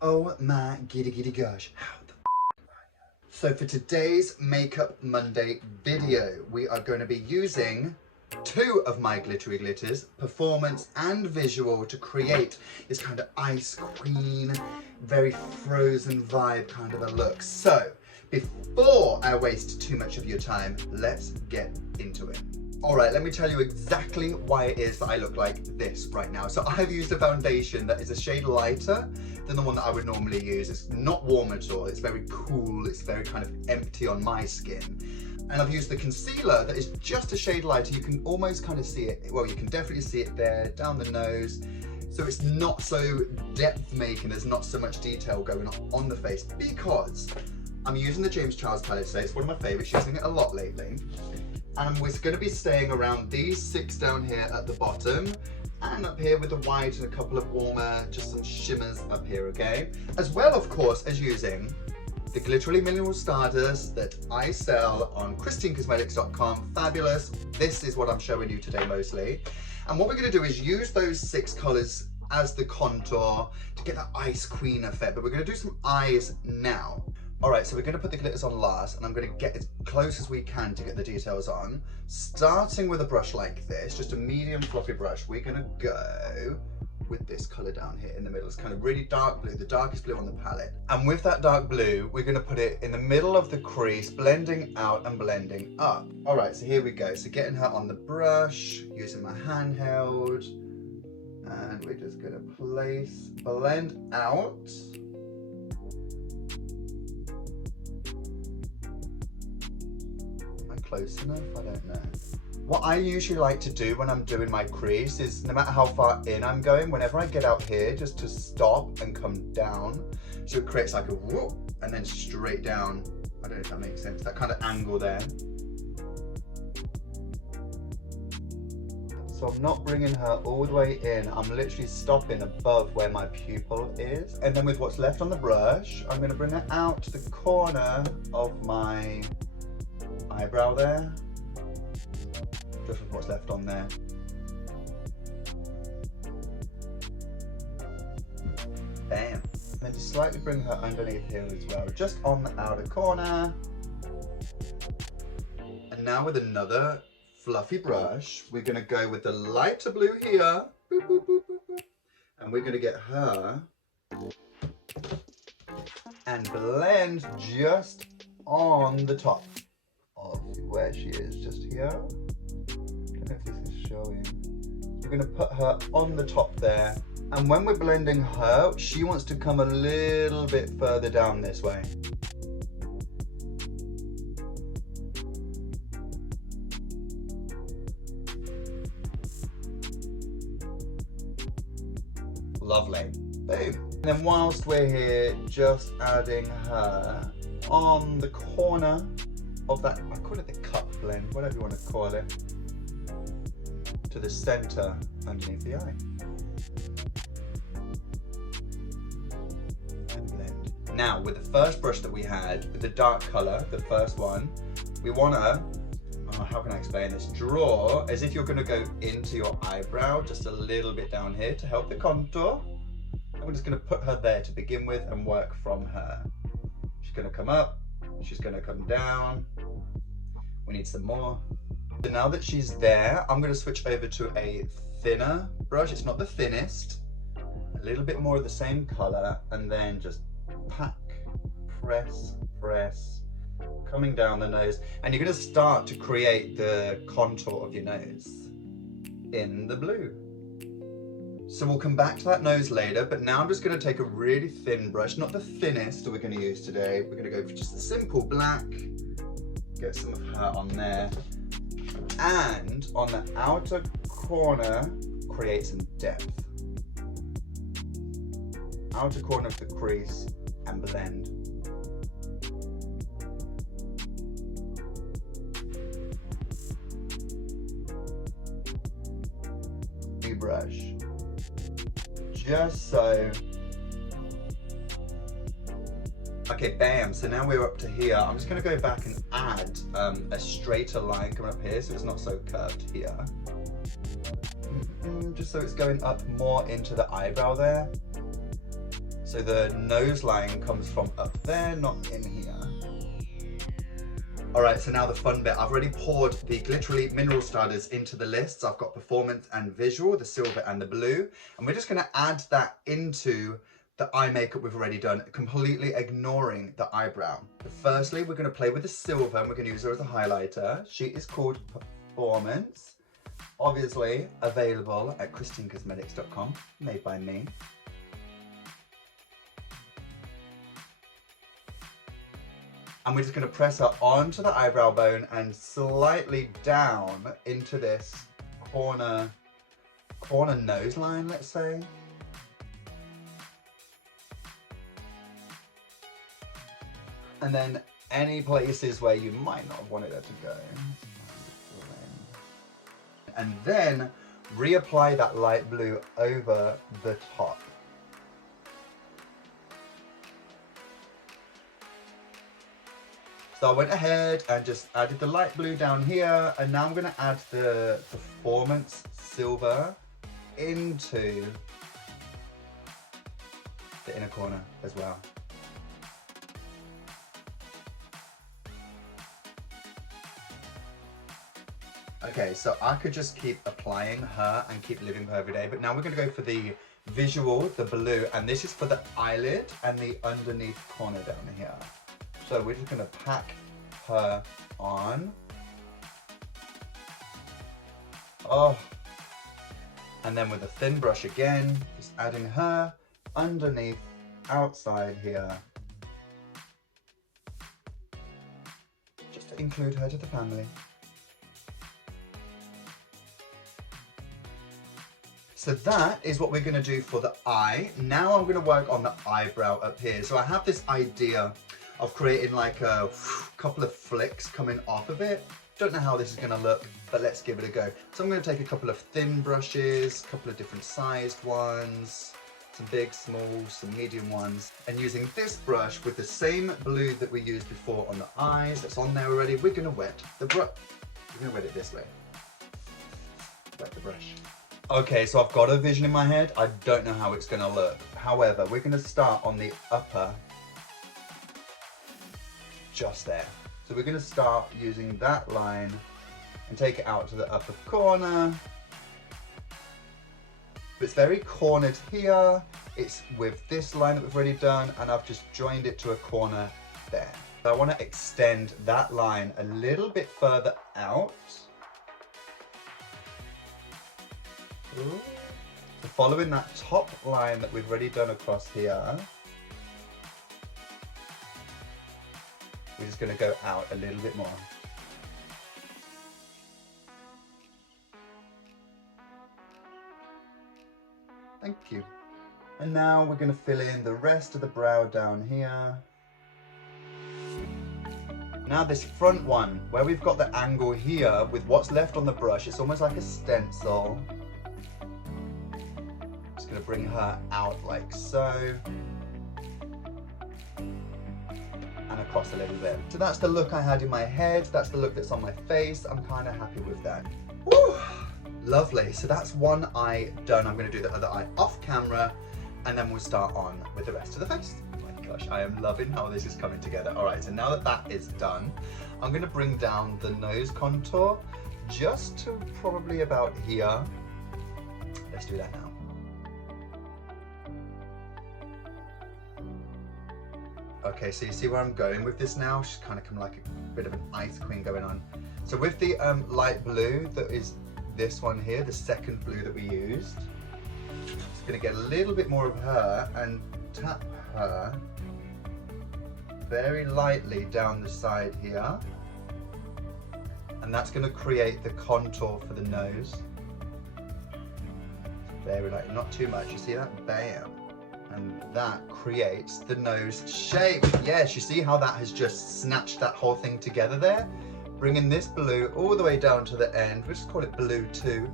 Oh my giddy giddy gosh, how the So for today's Makeup Monday video, we are going to be using two of my glittery glitters, Performance and Visual, to create this kind of Ice Queen, very frozen vibe kind of a look. So before I waste too much of your time, let's get into it. Alright, let me tell you exactly why it is that I look like this right now. So I've used a foundation that is a shade lighter than the one that I would normally use. It's not warm at all, it's very cool, it's very kind of empty on my skin. And I've used the concealer that is just a shade lighter. You can almost kind of see it, well, you can definitely see it there, down the nose. So it's not so depth making, there's not so much detail going on the face, because I'm using the James Charles palette today. It's one of my favorites, using it a lot lately. And we're going to be staying around these 6 down here at the bottom, and up here with the white and a couple of warmer, just some shimmers up here, okay? As well, of course, as using the Glitterally Mineral Stardust that I sell on ChrisTeenCosmetics.com. Fabulous. This is what I'm showing you today mostly. And what we're going to do is use those 6 colours as the contour to get that Ice Queen effect. But we're going to do some eyes now. Alright, so we're going to put the glitters on last, and I'm going to get as close as we can to get the details on. Starting with a brush like this, just a medium fluffy brush, we're going to go with this colour down here in the middle. It's kind of really dark blue, the darkest blue on the palette. And with that dark blue, we're going to put it in the middle of the crease, blending out and blending up. Alright, so here we go. So getting her on the brush, using my handheld, and we're just going to blend out. Close enough? I don't know. What I usually like to do when I'm doing my crease is, no matter how far in I'm going, whenever I get out here, just to stop and come down. So it creates like a whoop and then straight down. I don't know if that makes sense. That kind of angle there. So I'm not bringing her all the way in. I'm literally stopping above where my pupil is. And then with what's left on the brush, I'm going to bring her out to the corner of my eyebrow there, just with what's left on there. Bam. And then just slightly bring her underneath here as well, just on the outer corner. And now with another fluffy brush, we're going to go with the lighter blue here. Boop, boop, boop, boop, boop. And we're going to get her and blend just on the top of where she is, just here. I don't know if this is showing. We're going to put her on the top there, and when we're blending her, she wants to come a little bit further down this way. Lovely. Boom. And then whilst we're here, just adding her on the corner of that, I call it the cup blend, whatever you want to call it, to the center underneath the eye. And blend. Now, with the first brush that we had, with the dark color, the first one, we want to, how can I explain this? Draw as if you're going to go into your eyebrow, just a little bit down here to help the contour. And we're just going to put her there to begin with and work from her. She's going to come up, she's going to come down. We need some more. So now that she's there, I'm going to switch over to a thinner brush. It's not the thinnest. A little bit more of the same color, and then just pack, press, press, coming down the nose. And you're going to start to create the contour of your nose in the blue. So we'll come back to that nose later, but now I'm just going to take a really thin brush, not the thinnest that we're going to use today. We're going to go for just a simple black, get some of her on there, and on the outer corner, create some depth. Outer corner of the crease and blend. New brush. Just so. Okay, bam, so now we're up to here. I'm just gonna go back and add a straighter line coming up here so it's not so curved here. Just so it's going up more into the eyebrow there. So the nose line comes from up there, not in here. All right, so now the fun bit. I've already poured the Glitterally Mineral Stardust into the lists. I've got performance and visual, the silver and the blue. And we're just gonna add that into the eye makeup we've already done, completely ignoring the eyebrow. But firstly, we're gonna play with the silver and we're gonna use her as a highlighter. She is called Performance, obviously available at ChrisTeenCosmetics.com, made by me. And we're just going to press her onto the eyebrow bone and slightly down into this corner nose line, let's say. And then any places where you might not have wanted her to go. And then reapply that light blue over the top. So I went ahead and just added the light blue down here, and now I'm going to add the performance silver into the inner corner as well. Okay, so I could just keep applying her and keep living her every day, but now we're going to go for the visual, the blue, and this is for the eyelid and the underneath corner down here. So we're just going to pack her on. Oh. And then with a thin brush again, just adding her underneath, outside here. Just to include her to the family. So that is what we're going to do for the eye. Now I'm going to work on the eyebrow up here. So I have this idea of creating like a couple of flicks coming off of it. Don't know how this is going to look, but let's give it a go. So I'm going to take a couple of thin brushes, a couple of different sized ones, some big, small, some medium ones, and using this brush with the same blue that we used before on the eyes that's on there already, we're going to wet the brush. We're going to wet it this way. Wet the brush. Okay, so I've got a vision in my head. I don't know how it's going to look. However, we're going to start on the upper, just there. So we're going to start using that line and take it out to the upper corner. It's very cornered here. It's with this line that we've already done, and I've just joined it to a corner there. So I want to extend that line a little bit further out. Ooh. So following that top line that we've already done across here, we're just going to go out a little bit more. Thank you. And now we're going to fill in the rest of the brow down here. Now this front one, where we've got the angle here with what's left on the brush, it's almost like a stencil. Just going to bring her out like so. And across a little bit. So that's the look I had in my head. That's the look that's on my face. I'm kind of happy with that. Woo! Lovely. So that's one eye done. I'm going to do the other eye off camera, and then we'll start on with the rest of the face. Oh my gosh, I am loving how this is coming together. All right, so now that that is done, I'm going to bring down the nose contour just to probably about here. Let's do that now. Okay, so you see where I'm going with this now? She's kind of come like a bit of an Ice Qween going on. So with the light blue, that is this one here, the second blue that we used, just gonna get a little bit more of her and tap her very lightly down the side here. And that's gonna create the contour for the nose. Very light, not too much, you see that? Bam. And that creates the nose shape. Yes, you see how that has just snatched that whole thing together there? Bringing this blue all the way down to the end, we'll just call it blue 2,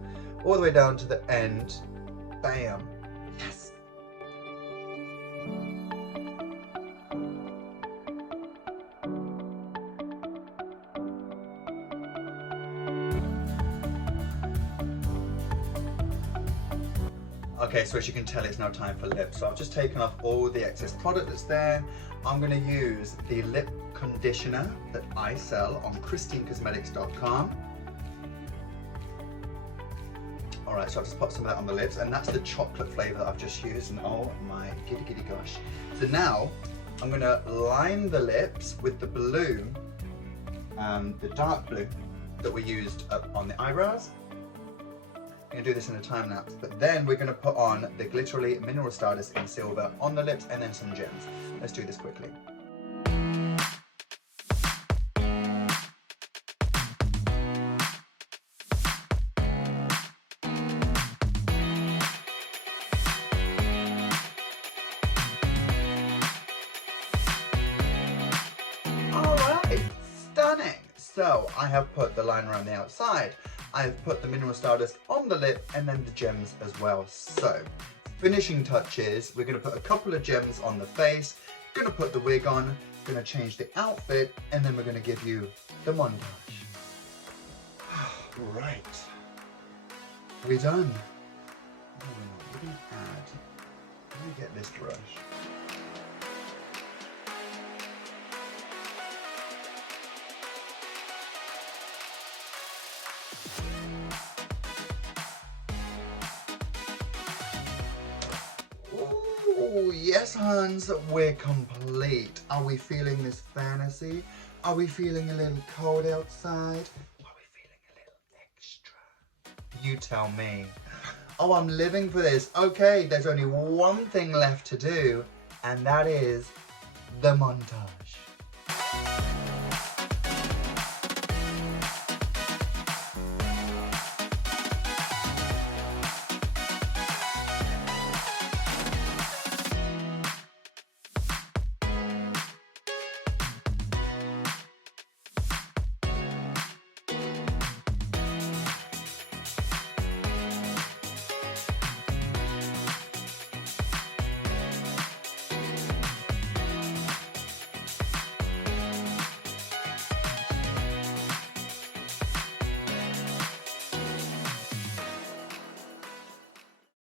all the way down to the end. Bam. Yes. Okay, so as you can tell, it's now time for lips. So I've just taken off all the excess product that's there. I'm gonna use the lip conditioner that I sell on ChrisTeenCosmetics.com. All right, so I've just popped some of that on the lips, and that's the chocolate flavor that I've just used, and oh my giddy gosh. So now, I'm gonna line the lips with the blue, the dark blue that we used up on the eyebrows. I'm gonna do this in a time lapse, but then we're gonna put on the Glitterally Mineral Stardust in silver on the lips and then some gems. Let's do this quickly. Alright, stunning! So I have put the liner on the outside. I've put the Mineral Stardust on the lip and then the gems as well. So, finishing touches, we're going to put a couple of gems on the face, going to put the wig on, going to change the outfit, and then we're going to give you the montage. Right. We're done. Oh, we're going to add, let me get this brush. Oh, yes, Hans, we're complete. Are we feeling this fantasy? Are we feeling a little cold outside? Are we feeling a little extra? You tell me. Oh, I'm living for this. Okay, there's only one thing left to do, and that is the montage.